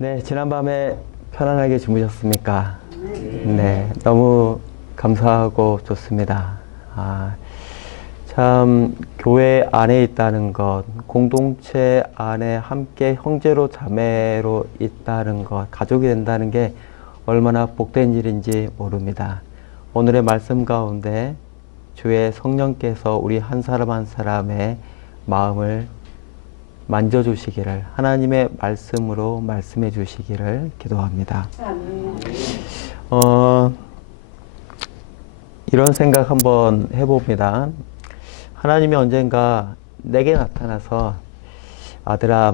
네, 지난밤에 편안하게 주무셨습니까? 네, 너무 감사하고 좋습니다. 아, 참, 교회 안에 있다는 것, 공동체 안에 함께 형제로 자매로 있다는 것, 가족이 된다는 게 얼마나 복된 일인지 모릅니다. 오늘의 말씀 가운데 주의 성령께서 우리 한 사람 한 사람의 마음을 만져주시기를, 하나님의 말씀으로 말씀해 주시기를 기도합니다. 어, 이런 생각 한번 해봅니다. 하나님이 언젠가 내게 나타나서 아들아,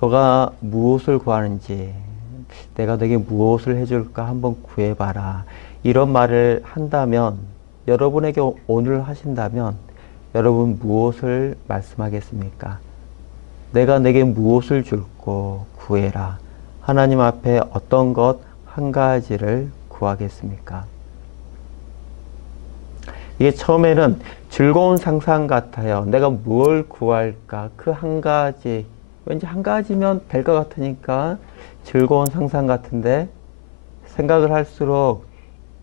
너가 무엇을 구하는지, 내가 너에게 무엇을 해줄까 한번 구해봐라. 이런 말을 한다면, 여러분에게 오늘 하신다면 여러분 무엇을 말씀하겠습니까? 내가 내게 무엇을 줄고 구해라. 하나님 앞에 어떤 것 한 가지를 구하겠습니까? 이게 처음에는 즐거운 상상 같아요. 내가 뭘 구할까? 그 한 가지. 왠지 한 가지면 될 것 같으니까 즐거운 상상 같은데 생각을 할수록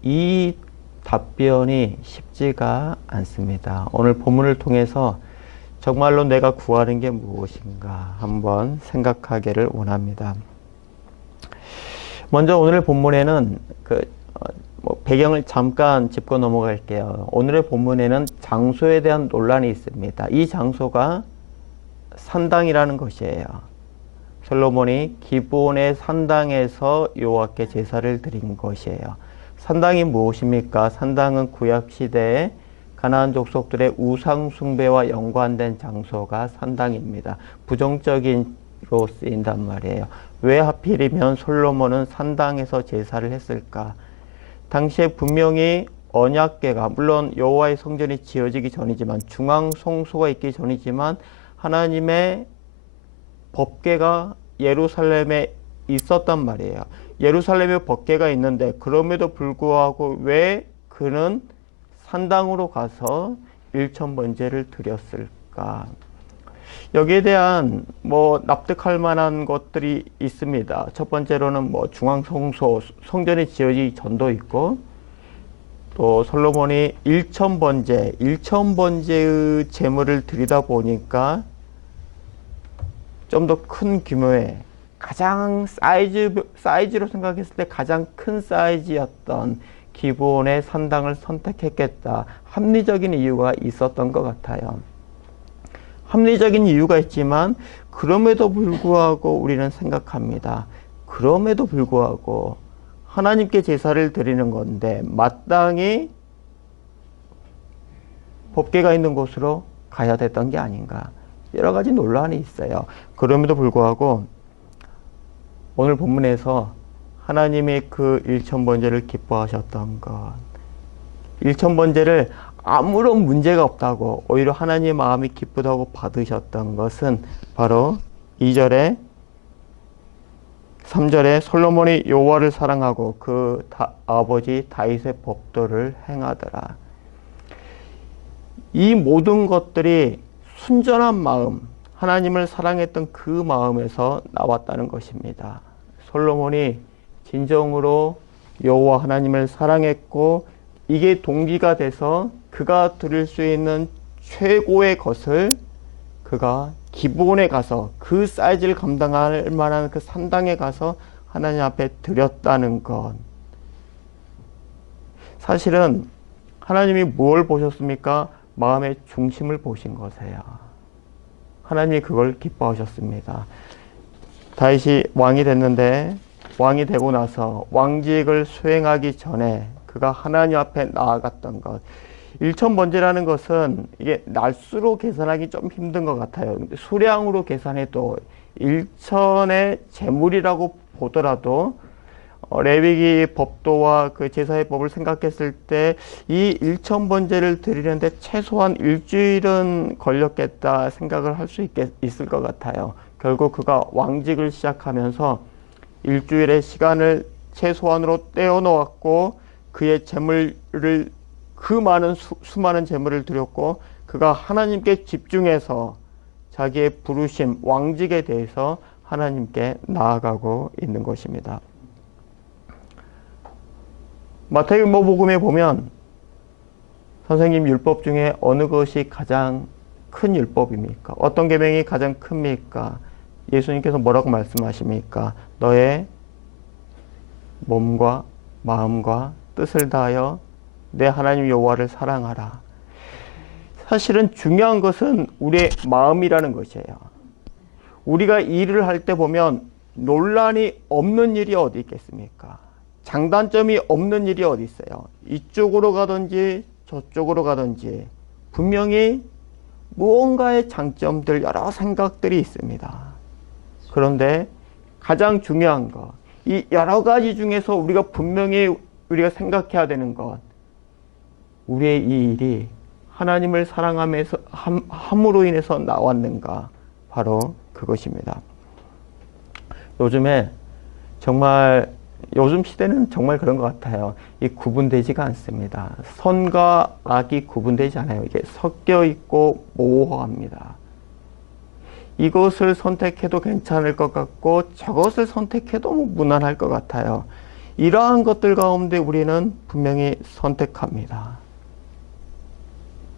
이 답변이 쉽지가 않습니다. 오늘 본문을 통해서 정말로 내가 구하는 게 무엇인가 한번 생각하기를 원합니다. 먼저 오늘 본문에는 배경을 잠깐 짚고 넘어갈게요. 오늘의 본문에는 장소에 대한 논란이 있습니다. 이 장소가 산당이라는 것이에요. 솔로몬이 기브온의 산당에서 여호와께 제사를 드린 것이에요. 산당이 무엇입니까? 산당은 구약 시대에 가나안 족속들의 우상 숭배와 연관된 장소가 산당입니다. 부정적인로 쓰인단 말이에요. 왜 하필이면 솔로몬은 산당에서 제사를 했을까? 당시에 분명히 언약궤가, 물론 여호와의 성전이 지어지기 전이지만, 중앙 성소가 있기 전이지만 하나님의 법궤가 예루살렘에 있었단 말이에요. 예루살렘에 법궤가 있는데 그럼에도 불구하고 왜 그는 산당으로 가서 일천번제를 드렸을까? 여기에 대한 납득할 만한 것들이 있습니다. 첫 번째로는 중앙성소, 성전이 지어지기 전도 있고, 또 솔로몬이 일천번제의 제물을 드리다 보니까 좀 더 큰 규모의, 가장 사이즈로 생각했을 때 가장 큰 사이즈였던 기브온의 산당을 선택했겠다. 합리적인 이유가 있었던 것 같아요. 합리적인 이유가 있지만 그럼에도 불구하고 우리는 생각합니다. 그럼에도 불구하고 하나님께 제사를 드리는 건데 마땅히 법궤가 있는 곳으로 가야 됐던 게 아닌가. 여러 가지 논란이 있어요. 그럼에도 불구하고 오늘 본문에서 하나님이 그 일천번제를 기뻐하셨던 것, 일천번제를 아무런 문제가 없다고, 오히려 하나님의 마음이 기쁘다고 받으셨던 것은 바로 2절에 3절에 솔로몬이 여호와를 사랑하고 그 아버지 다윗의 법도를 행하더라. 이 모든 것들이 순전한 마음, 하나님을 사랑했던 그 마음에서 나왔다는 것입니다. 솔로몬이 진정으로 여호와 하나님을 사랑했고, 이게 동기가 돼서 그가 드릴 수 있는 최고의 것을 그가 기브온에 가서 그 사이즈를 감당할 만한 그 산당에 가서 하나님 앞에 드렸다는 것. 사실은 하나님이 뭘 보셨습니까? 마음의 중심을 보신 거세요. 하나님이 그걸 기뻐하셨습니다. 다윗이 왕이 됐는데, 왕이 되고 나서 왕직을 수행하기 전에 그가 하나님 앞에 나아갔던 것. 일천번제라는 것은 이게 날수로 계산하기 좀 힘든 것 같아요. 수량으로 계산해도 일천의 제물이라고 보더라도 레위기 법도와 그 제사의 법을 생각했을 때 이 일천번제를 드리는데 최소한 일주일은 걸렸겠다 생각을 할 수 있을 것 같아요. 결국 그가 왕직을 시작하면서 일주일의 시간을 최소한으로 떼어 놓았고, 그의 제물을, 그 많은 수많은 제물을 드렸고, 그가 하나님께 집중해서 자기의 부르심, 왕직에 대해서 하나님께 나아가고 있는 것입니다. 마태복음에 보면 선생님 율법 중에 어느 것이 가장 큰 율법입니까? 어떤 계명이 가장 큽니까? 예수님께서 뭐라고 말씀하십니까? 너의 몸과 마음과 뜻을 다하여 내 하나님 여호와를 사랑하라. 사실은 중요한 것은 우리의 마음이라는 것이에요. 우리가 일을 할 때 보면 논란이 없는 일이 어디 있겠습니까? 장단점이 없는 일이 어디 있어요? 이쪽으로 가든지 저쪽으로 가든지 분명히 무언가의 장점들, 여러 생각들이 있습니다. 그런데 가장 중요한 것, 이 여러 가지 중에서 우리가 분명히 우리가 생각해야 되는 것, 우리의 이 일이 하나님을 사랑함에서 함으로 인해서 나왔는가? 바로 그것입니다. 요즘에 정말 요즘 시대는 정말 그런 것 같아요. 이 구분되지가 않습니다. 선과 악이 구분되지 않아요. 이게 섞여 있고 모호합니다. 이것을 선택해도 괜찮을 것 같고 저것을 선택해도 무난할 것 같아요. 이러한 것들 가운데 우리는 분명히 선택합니다.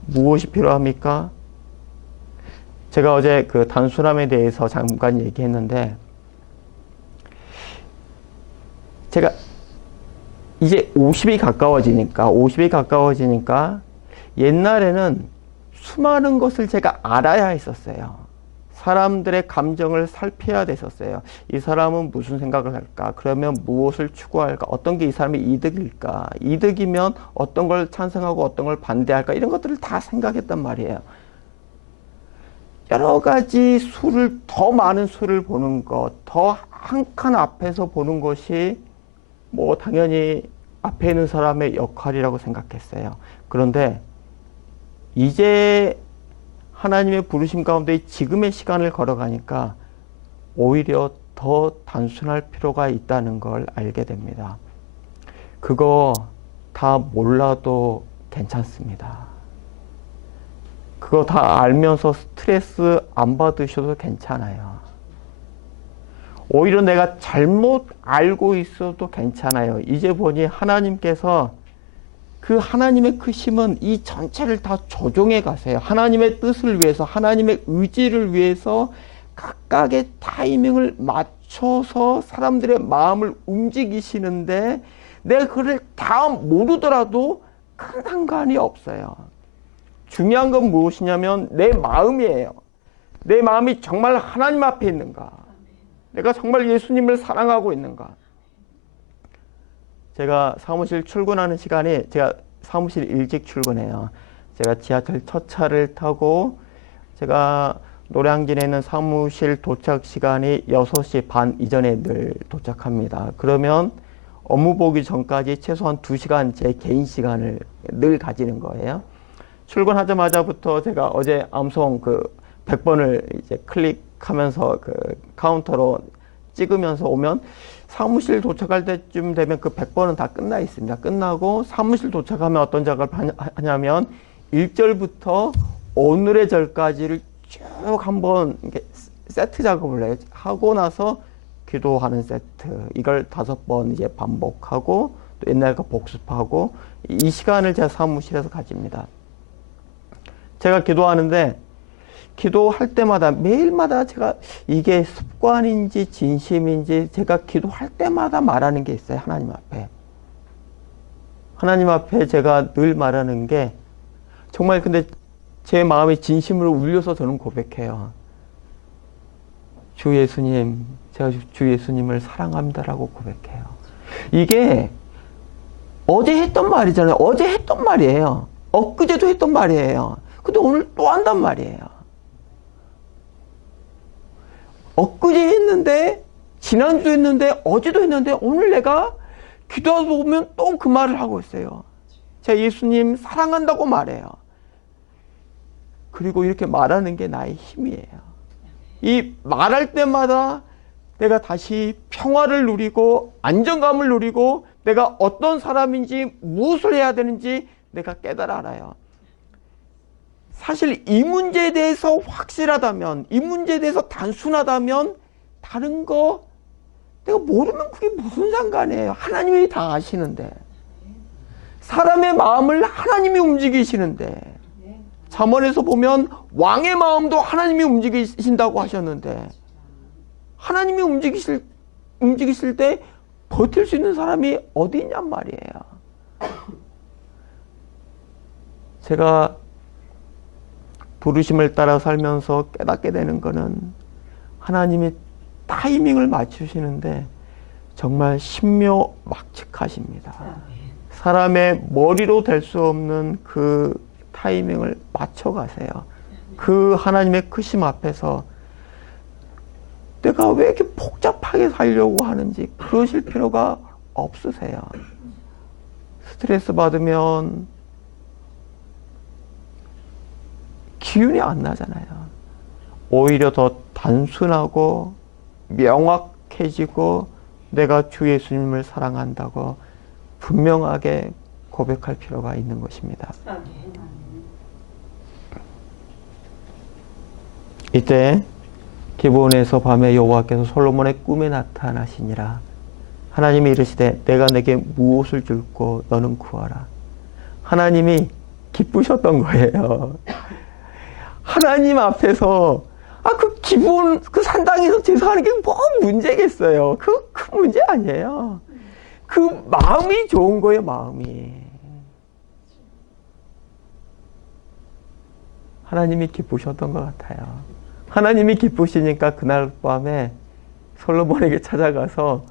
무엇이 필요합니까? 제가 어제 그 단순함에 대해서 잠깐 얘기했는데, 제가 이제 50이 가까워지니까 옛날에는 수많은 것을 제가 알아야 했었어요. 사람들의 감정을 살펴야 됐었어요. 이 사람은 무슨 생각을 할까? 그러면 무엇을 추구할까? 어떤 게 이 사람의 이득일까? 이득이면 어떤 걸 찬성하고 어떤 걸 반대할까? 이런 것들을 다 생각했단 말이에요. 여러 가지 더 많은 수를 보는 것, 더 한 칸 앞에서 보는 것이 뭐 당연히 앞에 있는 사람의 역할이라고 생각했어요. 그런데 이제 하나님의 부르심 가운데 지금의 시간을 걸어가니까 오히려 더 단순할 필요가 있다는 걸 알게 됩니다. 그거 다 몰라도 괜찮습니다. 그거 다 알면서 스트레스 안 받으셔도 괜찮아요. 오히려 내가 잘못 알고 있어도 괜찮아요. 이제 보니 하나님께서 그 하나님의 크심은 이 전체를 다 조종해 가세요. 하나님의 뜻을 위해서, 하나님의 의지를 위해서 각각의 타이밍을 맞춰서 사람들의 마음을 움직이시는데, 내가 그걸 다 모르더라도 큰 상관이 없어요. 중요한 건 무엇이냐면 내 마음이에요. 내 마음이 정말 하나님 앞에 있는가? 내가 정말 예수님을 사랑하고 있는가? 제가 사무실 출근하는 시간이, 제가 사무실 일찍 출근해요. 제가 지하철 첫 차를 타고 제가 노량진에 있는 사무실 도착 시간이 6시 반 이전에 늘 도착합니다. 그러면 업무 보기 전까지 최소한 2시간 제 개인 시간을 늘 가지는 거예요. 출근하자마자부터 제가 어제 암송 100번을 이제 클릭하면서 카운터로 찍으면서 오면 사무실 도착할 때쯤 되면 100번은 다 끝나 있습니다. 끝나고 사무실 도착하면 어떤 작업을 하냐면 1절부터 오늘의 절까지를 쭉 한번 이렇게 세트 작업을 해요. 하고 나서 기도하는 세트. 이걸 5번 이제 반복하고 또 옛날 거 복습하고, 이 시간을 제가 사무실에서 가집니다. 제가 기도하는데, 기도할 때마다 매일마다 제가 이게 습관인지 진심인지 제가 기도할 때마다 말하는 게 있어요. 하나님 앞에. 하나님 앞에 제가 늘 말하는 게, 정말 근데 제 마음이 진심으로 울려서 저는 고백해요. 주 예수님, 제가 주 예수님을 사랑합니다라고 고백해요. 이게 어제 했던 말이잖아요. 어제 했던 말이에요. 엊그제도 했던 말이에요. 근데 오늘 또 한단 말이에요. 엊그제 했는데, 지난주 했는데, 어제도 했는데, 오늘 내가 기도하다 보면 또 그 말을 하고 있어요. 제가 예수님 사랑한다고 말해요. 그리고 이렇게 말하는 게 나의 힘이에요. 이 말할 때마다 내가 다시 평화를 누리고 안정감을 누리고 내가 어떤 사람인지 무엇을 해야 되는지 내가 깨달아 알아요. 사실 이 문제에 대해서 확실하다면, 이 문제에 대해서 단순하다면 다른 거 내가 모르면 그게 무슨 상관이에요. 하나님이 다 아시는데. 사람의 마음을 하나님이 움직이시는데. 잠언에서 보면 왕의 마음도 하나님이 움직이신다고 하셨는데, 하나님이 움직이실 때 버틸 수 있는 사람이 어디 있냔 말이에요. 제가 부르심을 따라 살면서 깨닫게 되는 거는 하나님이 타이밍을 맞추시는데 정말 신묘막측하십니다. 사람의 머리로 될 수 없는 그 타이밍을 맞춰가세요. 그 하나님의 크심 앞에서 내가 왜 이렇게 복잡하게 살려고 하는지 그러실 필요가 없으세요. 스트레스 받으면 기운이 안 나잖아요. 오히려 더 단순하고 명확해지고 내가 주 예수님을 사랑한다고 분명하게 고백할 필요가 있는 것입니다. 이때 기브온에서 밤에 여호와께서 솔로몬의 꿈에 나타나시니라. 하나님이 이르시되 내가 내게 무엇을 줄고 너는 구하라. 하나님이 기쁘셨던 거예요. 하나님 앞에서 그 기브온 그 산당에서 제사하는 게 뭐 문제겠어요. 그 문제 아니에요. 그 마음이 좋은 거예요. 마음이. 하나님이 기쁘셨던 것 같아요. 하나님이 기쁘시니까 그날 밤에 솔로몬에게 찾아가서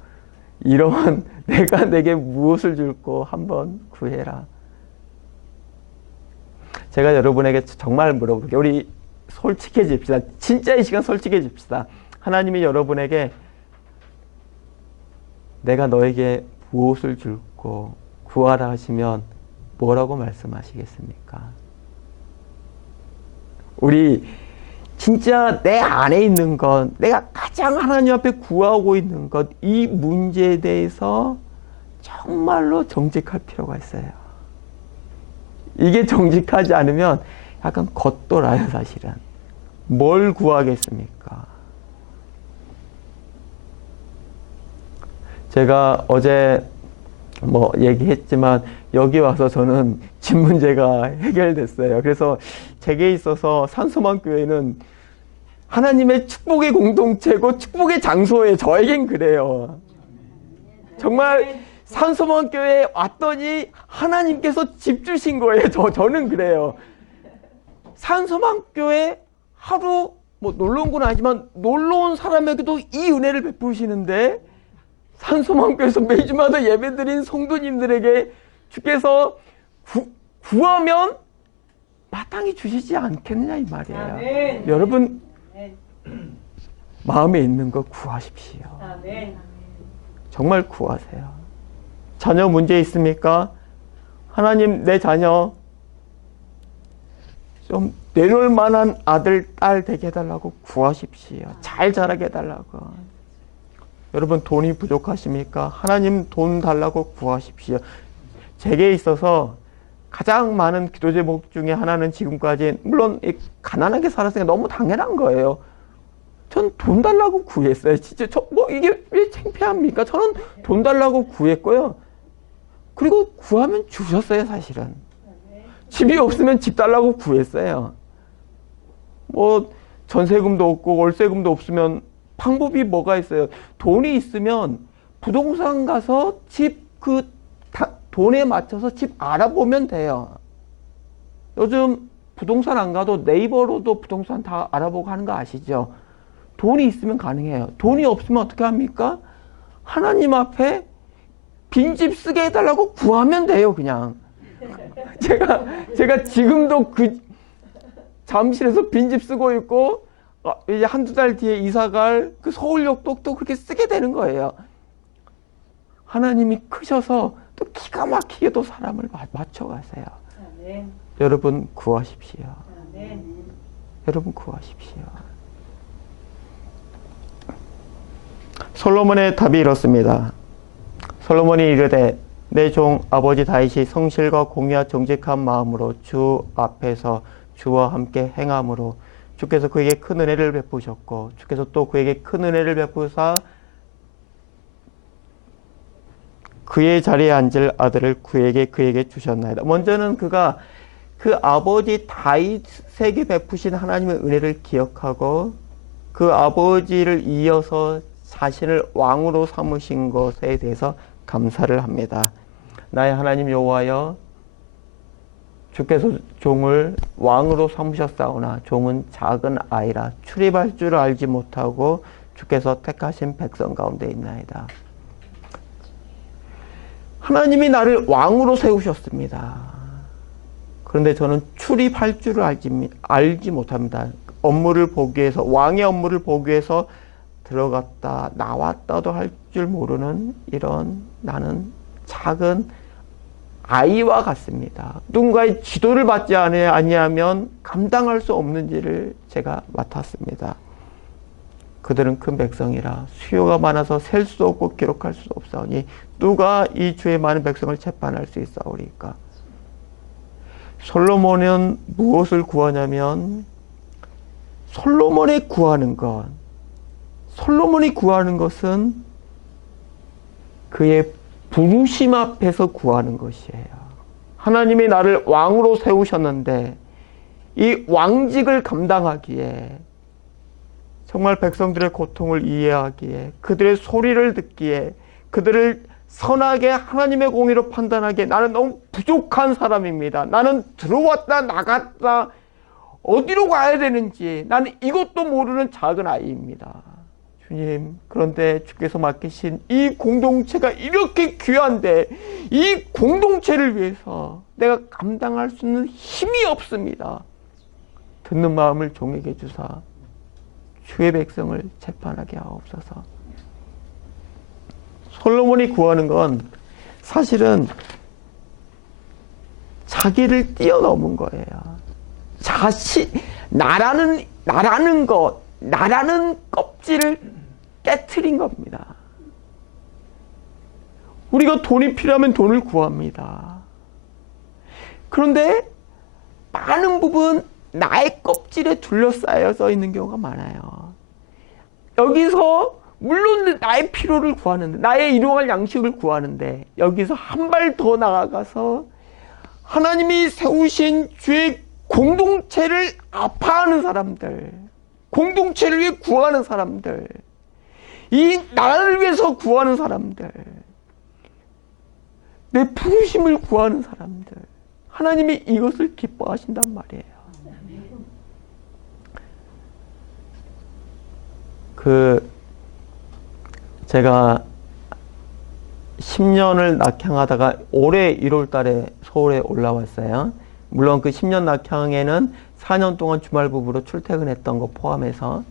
이런 내가 내게 무엇을 줄고 한번 구해라. 제가 여러분에게 정말 물어볼게요. 우리 솔직해집시다. 진짜 이 시간 솔직해집시다. 하나님이 여러분에게 내가 너에게 무엇을 줄고 구하라 하시면 뭐라고 말씀하시겠습니까? 우리 진짜 내 안에 있는 것, 내가 가장 하나님 앞에 구하고 있는 것, 이 문제에 대해서 정말로 정직할 필요가 있어요. 이게 정직하지 않으면 약간 겉돌아요, 사실은. 뭘 구하겠습니까? 제가 어제 얘기했지만 여기 와서 저는 집 문제가 해결됐어요. 그래서 제게 있어서 산소망교회는 하나님의 축복의 공동체고 축복의 장소에 저에겐 그래요. 정말 산소망교회에 왔더니 하나님께서 집 주신 거예요. 저는 그래요. 산소망교회 하루 놀러 온 건 아니지만 놀러 온 사람에게도 이 은혜를 베푸시는데 산소망교회에서 매주마다 예배드린 성도님들에게 주께서 구하면 마땅히 주시지 않겠느냐 이 말이에요. 아멘. 여러분 마음에 있는 거 구하십시오. 아멘. 정말 구하세요. 자녀 문제 있습니까? 하나님 내 자녀 좀 내놓을 만한 아들, 딸 되게 해달라고 구하십시오. 잘 자라게 해달라고. 여러분 돈이 부족하십니까? 하나님 돈 달라고 구하십시오. 제게 있어서 가장 많은 기도 제목 중에 하나는 지금까지 물론 가난하게 살았으니까 너무 당연한 거예요. 전 돈 달라고 구했어요. 진짜 이게 왜 창피합니까? 저는 돈 달라고 구했고요. 그리고 구하면 주셨어요, 사실은. 집이 없으면 집 달라고 구했어요. 전세금도 없고 월세금도 없으면 방법이 뭐가 있어요? 돈이 있으면 부동산 가서 집 돈에 맞춰서 집 알아보면 돼요. 요즘 부동산 안 가도 네이버로도 부동산 다 알아보고 하는 거 아시죠? 돈이 있으면 가능해요. 돈이 없으면 어떻게 합니까? 하나님 앞에 빈집 쓰게 해달라고 구하면 돼요, 그냥. 제가 지금도 그 잠실에서 빈집 쓰고 있고, 이제 한두 달 뒤에 이사갈 그 서울역도 또 그렇게 쓰게 되는 거예요. 하나님이 크셔서 또 기가 막히게 또 사람을 맞춰가세요. 아멘. 여러분 구하십시오. 아멘. 여러분 구하십시오. 솔로몬의 답이 이렇습니다. 솔로몬이 이르되 내 종 아버지 다윗이 성실과 공의와 정직한 마음으로 주 앞에서 주와 함께 행함으로 주께서 그에게 큰 은혜를 베푸셨고 주께서 또 그에게 큰 은혜를 베푸사 그의 자리에 앉을 아들을 그에게 주셨나이다. 먼저는 그가 그 아버지 다윗에게 베푸신 하나님의 은혜를 기억하고 그 아버지를 이어서 자신을 왕으로 삼으신 것에 대해서 감사를 합니다. 나의 하나님 여호와여, 주께서 종을 왕으로 삼으셨사오나 종은 작은 아이라 출입할 줄 알지 못하고 주께서 택하신 백성 가운데 있나이다. 하나님이 나를 왕으로 세우셨습니다. 그런데 저는 출입할 줄을 알지 못합니다. 업무를 보기 위해서, 왕의 업무를 보기 위해서 들어갔다 나왔다도 할 줄 모르는 이런 나는 작은 아이와 같습니다. 누군가의 지도를 받지 아니하면 감당할 수 없는 일을 제가 맡았습니다. 그들은 큰 백성이라 수요가 많아서 셀 수 없고 기록할 수 없사오니 누가 이 주의 많은 백성을 재판할 수 있사오리까. 솔로몬은 무엇을 구하냐면 솔로몬이 구하는 것은 그의 부르심 앞에서 구하는 것이에요. 하나님이 나를 왕으로 세우셨는데 이 왕직을 감당하기에 정말 백성들의 고통을 이해하기에 그들의 소리를 듣기에 그들을 선하게 하나님의 공의로 판단하기에 나는 너무 부족한 사람입니다. 나는 들어왔다 나갔다 어디로 가야 되는지 나는 이것도 모르는 작은 아이입니다. 주님, 그런데 주께서 맡기신 이 공동체가 이렇게 귀한데 이 공동체를 위해서 내가 감당할 수 있는 힘이 없습니다. 듣는 마음을 종에게 주사 주의 백성을 재판하게 하옵소서. 솔로몬이 구하는 건 사실은 자기를 뛰어넘은 거예요. 나라는 껍질을 깨트린 겁니다. 우리가 돈이 필요하면 돈을 구합니다. 그런데 많은 부분 나의 껍질에 둘러싸여져 있는 경우가 많아요. 여기서 물론 나의 필요를 구하는데 나의 일용할 양식을 구하는데 여기서 한 발 더 나아가서 하나님이 세우신 주의 공동체를 아파하는 사람들, 공동체를 위해 구하는 사람들, 이 나라를 위해서 구하는 사람들, 내 부르심을 구하는 사람들, 하나님이 이것을 기뻐하신단 말이에요. 제가 10년을 낙향하다가 올해 1월 달에 서울에 올라왔어요. 물론 그 10년 낙향에는 4년 동안 주말 부부로 출퇴근했던 거 포함해서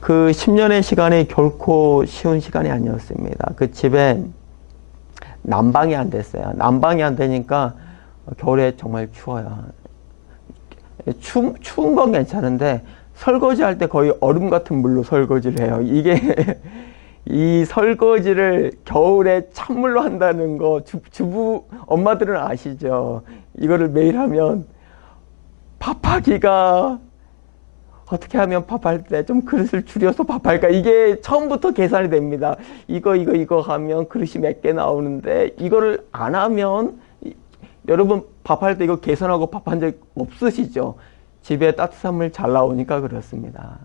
그 10년의 시간이 결코 쉬운 시간이 아니었습니다. 그 집에 난방이 안 됐어요. 난방이 안 되니까 겨울에 정말 추워요. 추운 건 괜찮은데 설거지할 때 거의 얼음 같은 물로 설거지를 해요. 이게 이 설거지를 겨울에 찬물로 한다는 거 주부 엄마들은 아시죠? 이거를 매일 하면 밥하기가 어떻게 하면 밥할 때 좀 그릇을 줄여서 밥할까? 이게 처음부터 계산이 됩니다. 이거 하면 그릇이 몇 개 나오는데 이거를 안 하면 여러분 밥할 때 이거 계산하고 밥한 적 없으시죠? 집에 따뜻한 물 잘 나오니까 그렇습니다.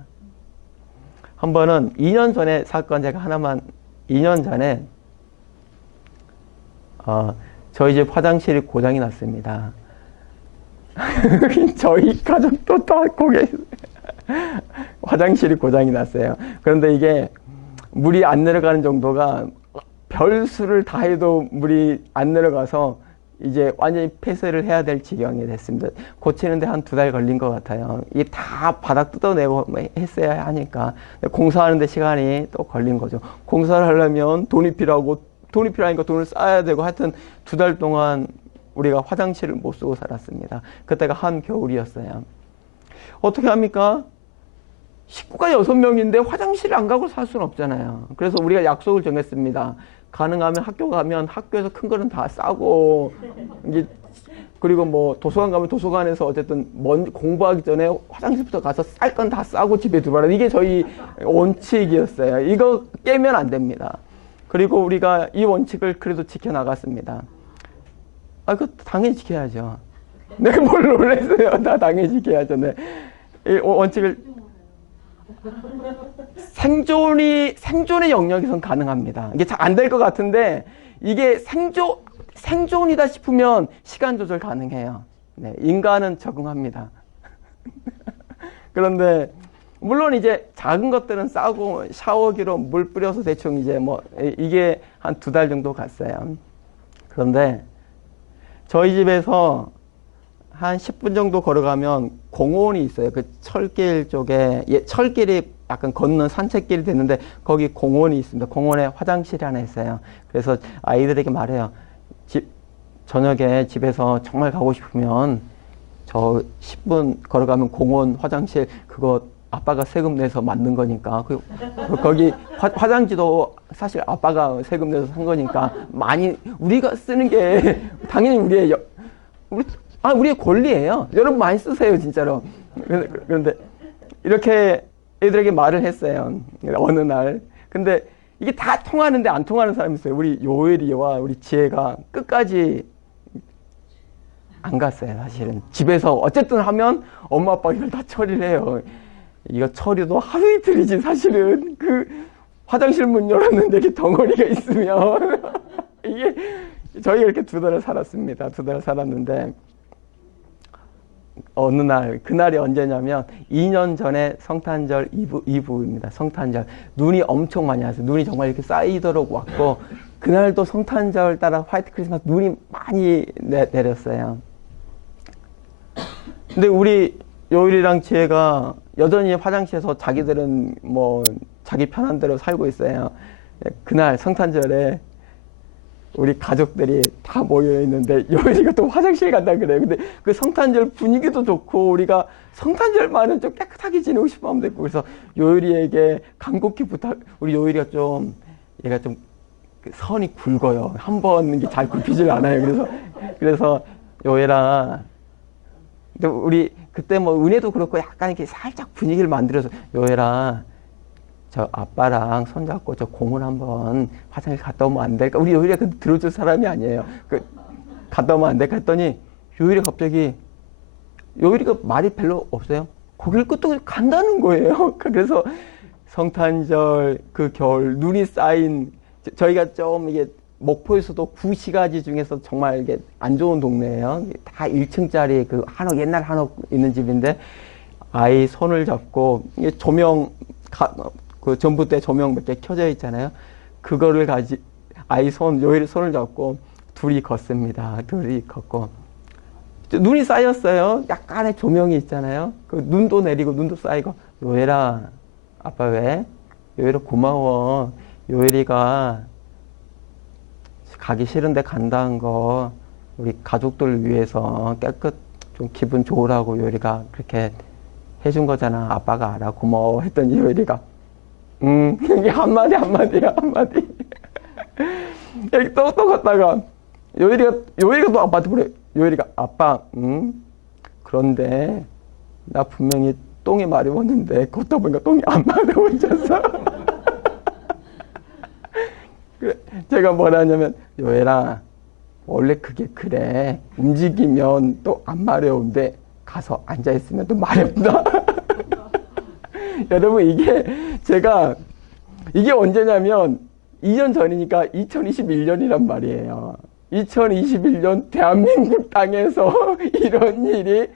한 번은 2년 전에 사건 제가 하나만 2년 전에 저희 집 화장실이 고장이 났습니다. 저희 가족도 다 거기에 화장실이 고장이 났어요. 그런데 이게 물이 안 내려가는 정도가 별수를 다 해도 물이 안 내려가서 이제 완전히 폐쇄를 해야 될 지경이 됐습니다. 고치는데 한 2달 걸린 것 같아요. 이게 다 바닥 뜯어내고 했어야 하니까 공사하는데 시간이 또 걸린 거죠. 공사를 하려면 돈이 필요하니까 돈을 쌓아야 되고 하여튼 2달 동안 우리가 화장실을 못 쓰고 살았습니다. 그때가 한겨울이었어요. 어떻게 합니까? 식구가 6명인데 화장실을 안 가고 살 수는 없잖아요. 그래서 우리가 약속을 정했습니다. 가능하면 학교 가면 학교에서 큰 거는 다 싸고 이제 그리고 뭐 도서관 가면 도서관에서 어쨌든 공부하기 전에 화장실부터 가서 쌀 건 다 싸고 집에 들어와라. 이게 저희 원칙이었어요. 이거 깨면 안 됩니다. 그리고 우리가 이 원칙을 그래도 지켜나갔습니다. 아, 그거 당연히 지켜야죠. 내가 뭘 놀랐어요. 다 당연히 지켜야죠. 네. 이 원칙을 생존의 영역에선 가능합니다. 이게 잘 안 될 것 같은데 이게 생존이다 싶으면 시간 조절 가능해요. 네, 인간은 적응합니다. 그런데 물론 이제 작은 것들은 싸고 샤워기로 물 뿌려서 대충 이제 뭐 이게 한 2달 정도 갔어요. 그런데 저희 집에서 한 10분 정도 걸어가면 공원이 있어요. 그 철길 쪽에, 철길이 약간 걷는 산책길이 됐는데 거기 공원이 있습니다. 공원에 화장실이 하나 있어요. 그래서 아이들에게 말해요. 저녁에 집에서 정말 가고 싶으면 저 10분 걸어가면 공원 화장실 그거 아빠가 세금 내서 만든 거니까 거기 화장지도 사실 아빠가 세금 내서 산 거니까 많이 우리가 쓰는 게 당연히 우리의 권리예요. 여러분 많이 쓰세요, 진짜로. 그런데 이렇게 애들에게 말을 했어요. 어느 날. 근데 이게 다 통하는데 안 통하는 사람이 있어요. 우리 요엘이와 우리 지혜가 끝까지 안 갔어요, 사실은. 집에서 어쨌든 하면 엄마 아빠가 이걸 다 처리를 해요. 이거 처리도 하루 이틀이지, 사실은. 그 화장실 문 열었는데 이렇게 덩어리가 있으면. 이게 저희가 이렇게 2달을 살았습니다. 2달을 살았는데 어느 날, 그날이 언제냐면 2년 전에 성탄절 이브입니다. 성탄절. 눈이 엄청 많이 왔어요. 눈이 정말 이렇게 쌓이도록 왔고 그날도 성탄절 따라 화이트 크리스마스 눈이 많이 내렸어요. 근데 우리 요일이랑 지혜가 여전히 화장실에서 자기들은 뭐 자기 편한 대로 살고 있어요. 그날 성탄절에 우리 가족들이 다 모여있는데 요일이가 또 화장실 간다 그래요. 근데 그 성탄절 분위기도 좋고 우리가 성탄절만은 좀 깨끗하게 지내고 싶어 하면 됐고 그래서 요일이에게 간곡히 우리 요일이가 좀 얘가 좀 선이 굵어요. 한 번 잘 굽히질 않아요. 그래서 요일아 우리 그때 뭐 은혜도 그렇고 약간 이렇게 살짝 분위기를 만들어서 요일아 저 아빠랑 손잡고 저 공원 한번 화장실 갔다 오면 안 될까? 우리 요일이가 들어줄 사람이 아니에요. 갔다 오면 안 될까 했더니 요일이 갑자기 요일이가 말이 별로 없어요. 고개를 끄덕 간다는 거예요. 그래서 성탄절 그 겨울 눈이 쌓인 저희가 좀 이게 목포에서도 구시가지 중에서 정말 이게 안 좋은 동네예요. 다 1층짜리 그 한옥 옛날 한옥 있는 집인데 아이 손을 잡고 조명 그 전봇대 조명 몇 개 켜져 있잖아요. 그거를 아이 요일이 손을 잡고 둘이 걷습니다. 둘이 걷고 눈이 쌓였어요. 약간의 조명이 있잖아요. 그 눈도 내리고 눈도 쌓이고 요일아 아빠 왜? 요일아 고마워. 요일이가 가기 싫은데 간다는 거 우리 가족들 위해서 좀 기분 좋으라고 요일이가 그렇게 해준 거잖아. 아빠가 알아. 고마워 했더니 요일이가 이게 한마디야 한마디. 또 걷다가 요일이가 또 아빠한테 그래. 요일이가 아빠 그런데 나 분명히 똥이 마려웠는데 걷다 보니까 똥이 안 마려워졌어. 그래 제가 뭐라 하냐면 요일아 원래 그게 그래. 움직이면 또 안 마려운데 가서 앉아있으면 또 마렵다. 여러분 이게 언제냐면 2년 전이니까 2021년이란 말이에요. 2021년 대한민국 땅에서 이런 일이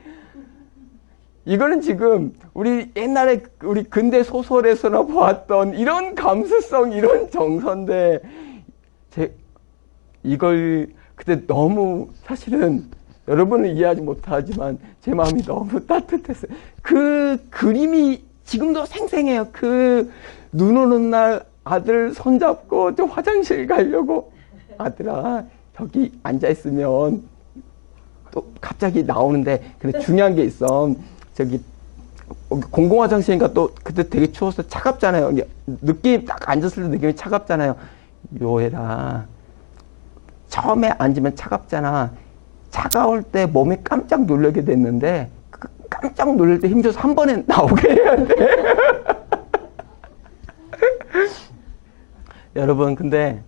이거는 지금 우리 옛날에 우리 근대 소설에서나 보았던 이런 감수성 이런 정서인데 이걸 그때 너무 사실은 여러분은 이해하지 못하지만 제 마음이 너무 따뜻했어요. 그 그림이 지금도 생생해요. 그 눈 오는 날 아들 손잡고 저 화장실 가려고 아들아 저기 앉아있으면 또 갑자기 나오는데 근데 중요한 게 있어. 저기 공공화장실이니까 또 그때 되게 추워서 차갑잖아요. 느낌 딱 앉았을 때 느낌이 차갑잖아요. 요해라 처음에 앉으면 차갑잖아. 차가울 때 몸이 깜짝 놀라게 됐는데 그 깜짝 놀랄 때 힘줘서 한 번에 나오게 해야 돼. 여러분, 근데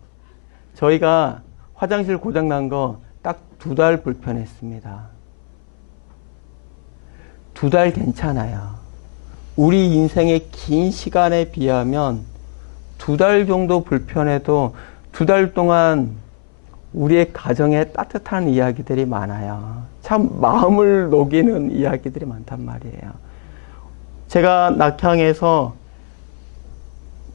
저희가 화장실 고장 난 거 딱 2달 불편했습니다. 2달 괜찮아요. 우리 인생의 긴 시간에 비하면 2달 정도 불편해도 2달 동안 우리의 가정에 따뜻한 이야기들이 많아요. 참 마음을 녹이는 이야기들이 많단 말이에요. 제가 낙향에서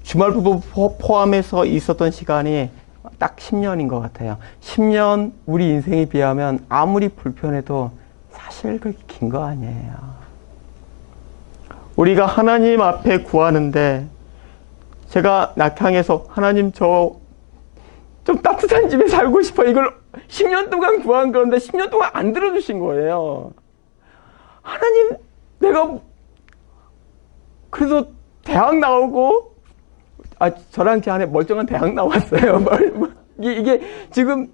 주말 부부 포함해서 있었던 시간이 딱 10년인 것 같아요. 10년 우리 인생에 비하면 아무리 불편해도 사실 그렇게 긴 거 아니에요. 우리가 하나님 앞에 구하는데 제가 낙향에서 하나님 저 좀 따뜻한 집에 살고 싶어 이걸 10년 동안 구한 건데 10년 동안 안 들어주신 거예요. 하나님 내가 그래도 대학 나오고 저랑 제 아내 멀쩡한 대학 나왔어요. 이게 지금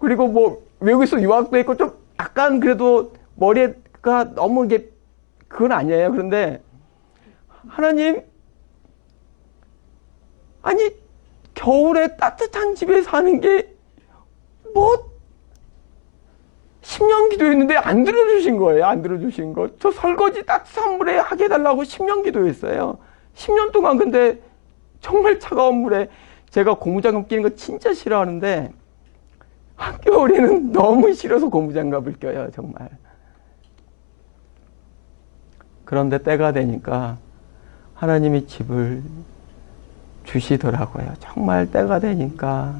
그리고 뭐 외국에서 유학도 했고 좀 약간 그래도 머리가 너무 이게 그건 아니에요. 그런데 하나님 아니 겨울에 따뜻한 집에 사는 게 뭐 10년 기도했는데 안 들어주신 거예요. 안 들어주신 거. 저 설거지 따뜻한 물에 하게 해달라고 10년 기도했어요. 10년 동안 근데 정말 차가운 물에 제가 고무장갑 끼는 거 진짜 싫어하는데 한겨울에는 너무 싫어서 고무장갑을 껴요. 정말. 그런데 때가 되니까 하나님이 집을 주시더라고요. 정말 때가 되니까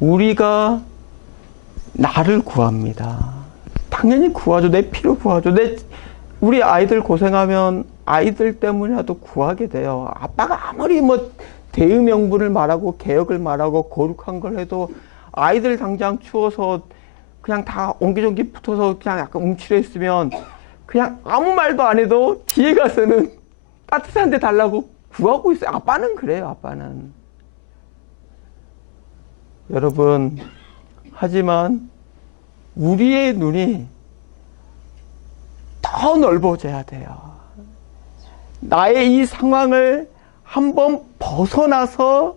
우리가 나를 구합니다. 당연히 구하죠. 내 필요 구하죠. 우리 아이들 고생하면 아이들 때문이라도 구하게 돼요. 아빠가 아무리 뭐 대의명분을 말하고 개혁을 말하고 거룩한 걸 해도 아이들 당장 추워서 그냥 다 옹기종기 붙어서 그냥 약간 움츠려 있으면 그냥 아무 말도 안 해도 뒤에 가서는 따뜻한 데 달라고 구하고 있어요. 아빠는 그래요. 아빠는. 여러분, 하지만 우리의 눈이 더 넓어져야 돼요. 나의 이 상황을 한번 벗어나서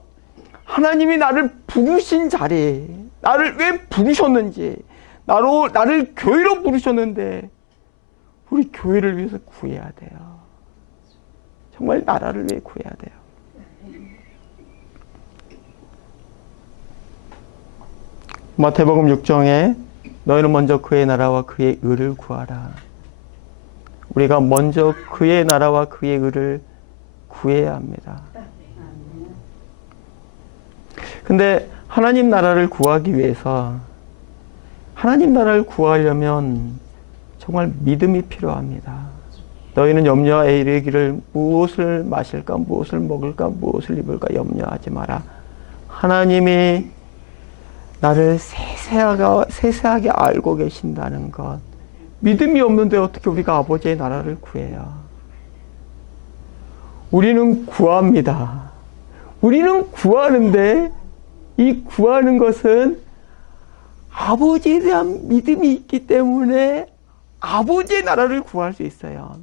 하나님이 나를 부르신 자리, 나를 왜 부르셨는지, 나를 교회로 부르셨는데 우리 교회를 위해서 구해야 돼요. 정말 나라를 위해 구해야 돼요. 마태복음 6장에 너희는 먼저 그의 나라와 그의 의를 구하라. 우리가 먼저 그의 나라와 그의 의를 구해야 합니다. 근데 하나님 나라를 구하기 위해서 하나님 나라를 구하려면 정말 믿음이 필요합니다. 너희는 염려하여 이르기를 무엇을 마실까 무엇을 먹을까 무엇을 입을까 염려하지 마라. 하나님이 나를 세세하게 알고 계신다는 것. 믿음이 없는데 어떻게 우리가 아버지의 나라를 구해요? 우리는 구합니다. 우리는 구하는데 이 구하는 것은 아버지에 대한 믿음이 있기 때문에 아버지의 나라를 구할 수 있어요.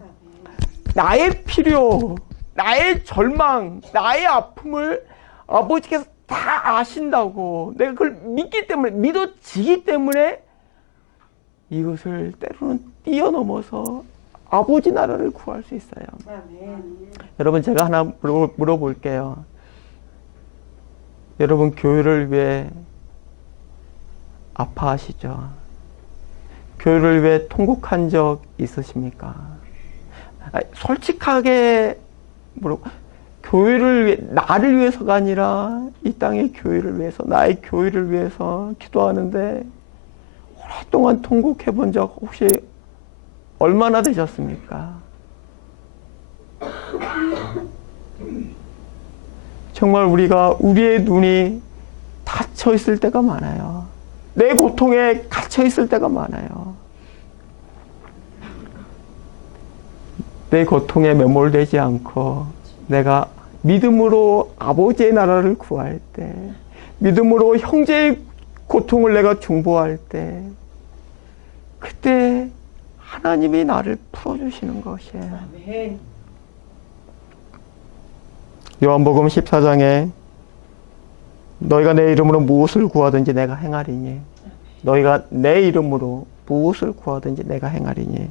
나의 필요, 나의 절망, 나의 아픔을 아버지께서 다 아신다고 내가 그걸 믿기 때문에 믿어지기 때문에 이것을 때로는 뛰어넘어서 아버지 나라를 구할 수 있어요. 여러분 제가 하나 물어볼게요. 여러분 교회를 위해 아파하시죠? 교회를 위해 통곡한 적 있으십니까? 솔직하게 교회를 위해, 나를 위해서가 아니라 이 땅의 교회를 위해서, 나의 교회를 위해서 기도하는데 오랫동안 통곡해 본 적 혹시 얼마나 되셨습니까? 정말 우리의 눈이 닫혀 있을 때가 많아요. 내 고통에 갇혀 있을 때가 많아요. 내 고통에 매몰되지 않고 내가 믿음으로 아버지의 나라를 구할 때, 믿음으로 형제의 고통을 내가 중보할 때 그때 하나님이 나를 풀어주시는 것이에요. 요한복음 14장에 너희가 내 이름으로 무엇을 구하든지 내가 행하리니 너희가 내 이름으로 무엇을 구하든지 내가 행하리니.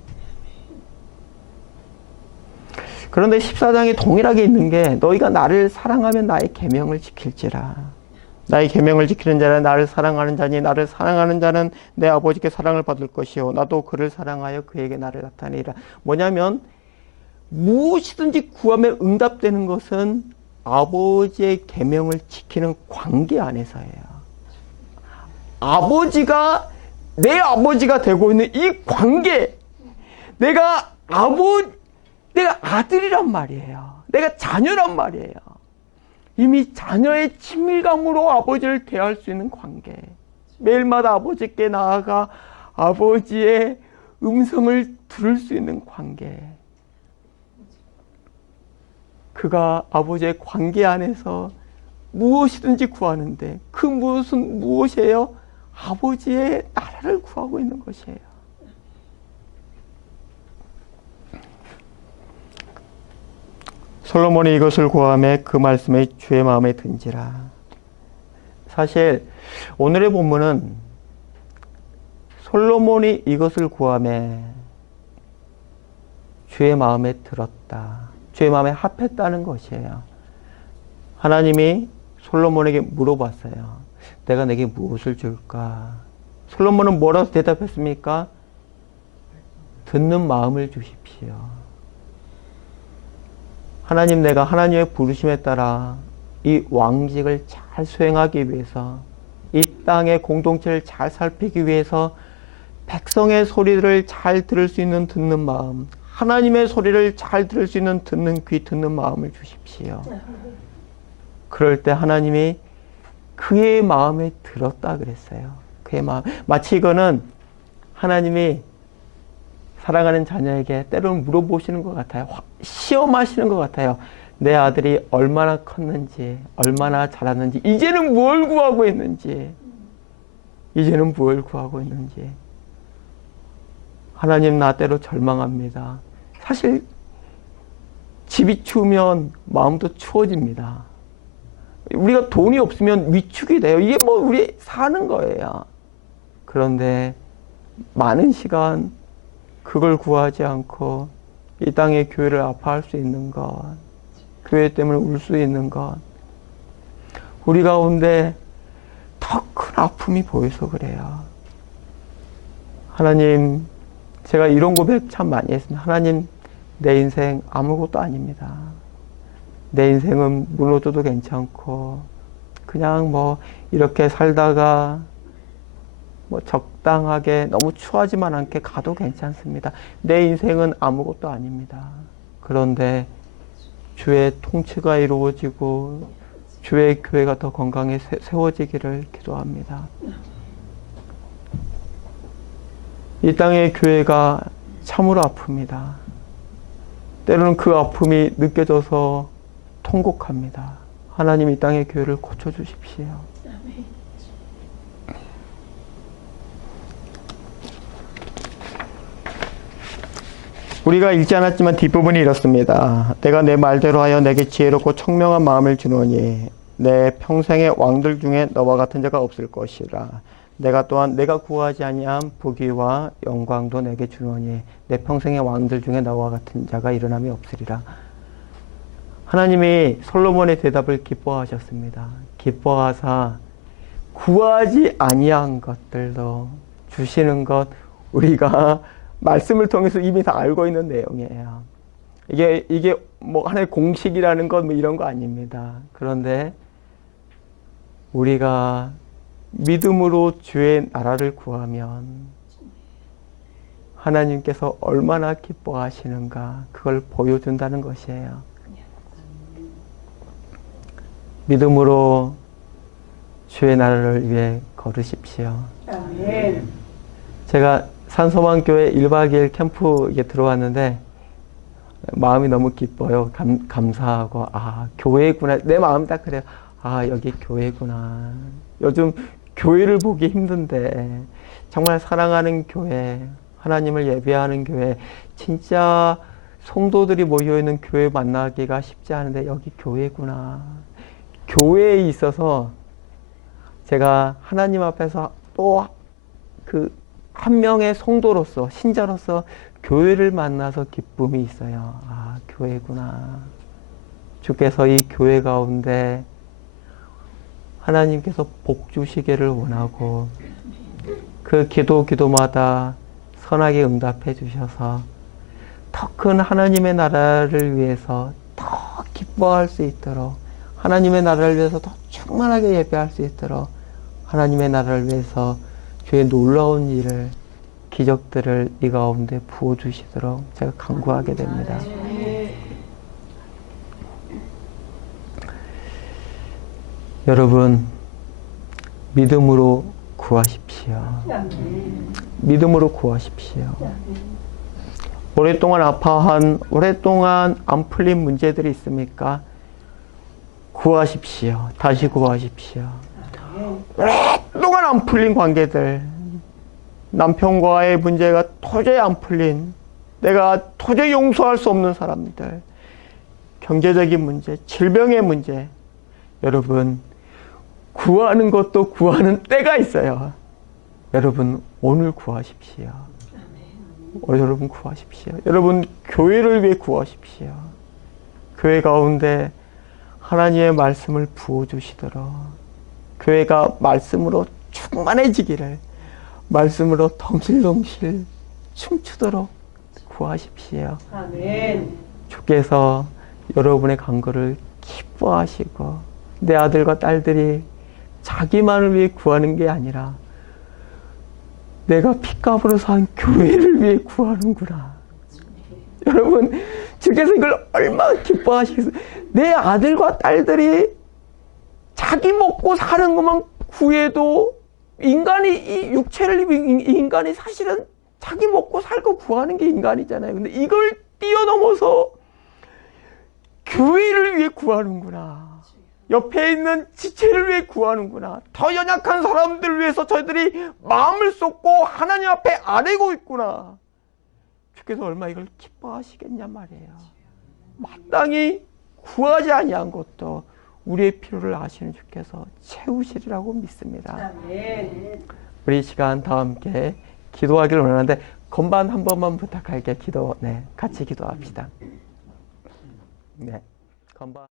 그런데 14장이 동일하게 있는 게 너희가 나를 사랑하면 나의 계명을 지킬지라. 나의 계명을 지키는 자는 나를 사랑하는 자니 나를 사랑하는 자는 내 아버지께 사랑을 받을 것이요 나도 그를 사랑하여 그에게 나를 나타내리라. 뭐냐면 무엇이든지 구하면 응답되는 것은 아버지의 계명을 지키는 관계 안에서예요. 아버지가 내 아버지가 되고 있는 이 관계, 내가 아들이란 말이에요. 내가 자녀란 말이에요. 이미 자녀의 친밀감으로 아버지를 대할 수 있는 관계. 매일마다 아버지께 나아가 아버지의 음성을 들을 수 있는 관계. 그가 아버지의 관계 안에서 무엇이든지 구하는데 그 무엇이에요? 아버지의 나라를 구하고 있는 것이에요. 솔로몬이 이것을 구하매 그 말씀이 주의 마음에 든지라. 사실 오늘의 본문은 솔로몬이 이것을 구하매 주의 마음에 들었다. 주의 마음에 합했다는 것이에요. 하나님이 솔로몬에게 물어봤어요. 내가 내게 무엇을 줄까? 솔로몬은 뭐라고 대답했습니까? 듣는 마음을 주십시오. 하나님, 내가 하나님의 부르심에 따라 이 왕직을 잘 수행하기 위해서, 이 땅의 공동체를 잘 살피기 위해서 백성의 소리를 잘 들을 수 있는 듣는 마음, 하나님의 소리를 잘 들을 수 있는 듣는 귀, 듣는 마음을 주십시오. 그럴 때 하나님이 그의 마음에 들었다 그랬어요. 그의 마음. 마치 이거는 하나님이 사랑하는 자녀에게 때로는 물어보시는 것 같아요. 시험하시는 것 같아요. 내 아들이 얼마나 컸는지, 얼마나 자랐는지, 이제는 뭘 구하고 있는지, 이제는 뭘 구하고 있는지. 하나님, 나 때로 절망합니다. 사실 집이 추우면 마음도 추워집니다. 우리가 돈이 없으면 위축이 돼요. 이게 뭐 우리 사는 거예요. 그런데 많은 시간 그걸 구하지 않고 이 땅의 교회를 아파할 수 있는 것, 교회 때문에 울 수 있는 것, 우리 가운데 더 큰 아픔이 보여서 그래요. 하나님, 제가 이런 고백 참 많이 했습니다. 하나님, 내 인생 아무것도 아닙니다. 내 인생은 무너져도 괜찮고 그냥 뭐 이렇게 살다가 뭐 적당하게 너무 추하지만 않게 가도 괜찮습니다. 내 인생은 아무것도 아닙니다. 그런데 주의 통치가 이루어지고 주의 교회가 더 건강히 세워지기를 기도합니다. 이 땅의 교회가 참으로 아픕니다. 때로는 그 아픔이 느껴져서 통곡합니다. 하나님, 이 땅의 교회를 고쳐주십시오. 우리가 읽지 않았지만 뒷부분이 이렇습니다. 내가 내 말대로 하여 내게 지혜롭고 청명한 마음을 주노니 내 평생의 왕들 중에 너와 같은 자가 없을 것이라. 내가 또한 내가 구하지 아니한 부귀와 영광도 내게 주노니 내 평생의 왕들 중에 너와 같은 자가 일어남이 없으리라. 하나님이 솔로몬의 대답을 기뻐하셨습니다. 기뻐하사 구하지 아니한 것들도 주시는 것, 우리가 말씀을 통해서 이미 다 알고 있는 내용이에요. 이게 뭐 하나의 공식이라는 것 뭐 이런 거 아닙니다. 그런데 우리가 믿음으로 주의 나라를 구하면 하나님께서 얼마나 기뻐하시는가 그걸 보여준다는 것이에요. 믿음으로 주의 나라를 위해 걸으십시오. 아멘. 제가 산소망교회 1박 2일 캠프에 들어왔는데 마음이 너무 기뻐요. 감사하고, 아, 교회구나. 내 마음 딱 그래요. 아, 여기 교회구나. 요즘 교회를 보기 힘든데 정말 사랑하는 교회, 하나님을 예배하는 교회, 진짜 성도들이 모여있는 교회 만나기가 쉽지 않은데 여기 교회구나. 교회에 있어서 제가 하나님 앞에서 또 한 명의 성도로서, 신자로서 교회를 만나서 기쁨이 있어요. 아, 교회구나. 주께서 이 교회 가운데 하나님께서 복 주시기를 원하고 그 기도마다 선하게 응답해 주셔서 더 큰 하나님의 나라를 위해서 더 기뻐할 수 있도록, 하나님의 나라를 위해서 더 충만하게 예배할 수 있도록, 하나님의 나라를 위해서 주의 놀라운 일을, 기적들을 이 가운데 부어주시도록 제가 간구하게 됩니다. 여러분, 믿음으로 구하십시오. 믿음으로 구하십시오. 오랫동안 아파한, 오랫동안 안 풀린 문제들이 있습니까? 구하십시오. 다시 구하십시오. 오랫동안 안 풀린 관계들, 남편과의 문제가 도저히 안 풀린, 내가 도저히 용서할 수 없는 사람들, 경제적인 문제, 질병의 문제, 여러분, 구하는 것도 구하는 때가 있어요. 여러분, 오늘 구하십시오. 여러분 구하십시오. 여러분, 교회를 위해 구하십시오. 교회 가운데 하나님의 말씀을 부어주시도록, 교회가 말씀으로 충만해지기를, 말씀으로 덩실덩실 춤추도록 구하십시오. 아멘. 주께서 여러분의 간구를 기뻐하시고, 내 아들과 딸들이 자기만을 위해 구하는 게 아니라 내가 핏값으로 산 교회를 위해 구하는구나. 여러분, 주께서 이걸 얼마나 기뻐하시겠어요? 내 아들과 딸들이 자기 먹고 사는 것만 구해도 인간이, 이 육체를, 이 인간이 사실은 자기 먹고 살고 구하는 게 인간이잖아요. 근데 이걸 뛰어넘어서 교회를 위해 구하는구나. 옆에 있는 지체를 위해 구하는구나. 더 연약한 사람들을 위해서 저희들이 마음을 쏟고 하나님 앞에 아뢰고 있구나. 주께서 얼마나 이걸 기뻐하시겠냐 말이에요. 마땅히 구하지 아니한 것도 우리의 필요를 아시는 주께서 채우시리라고 믿습니다. 아멘. 우리 이 시간 다 함께 기도하기를 원하는데 건반 한 번만 부탁할게요. 같이 기도합시다. 네, 건반.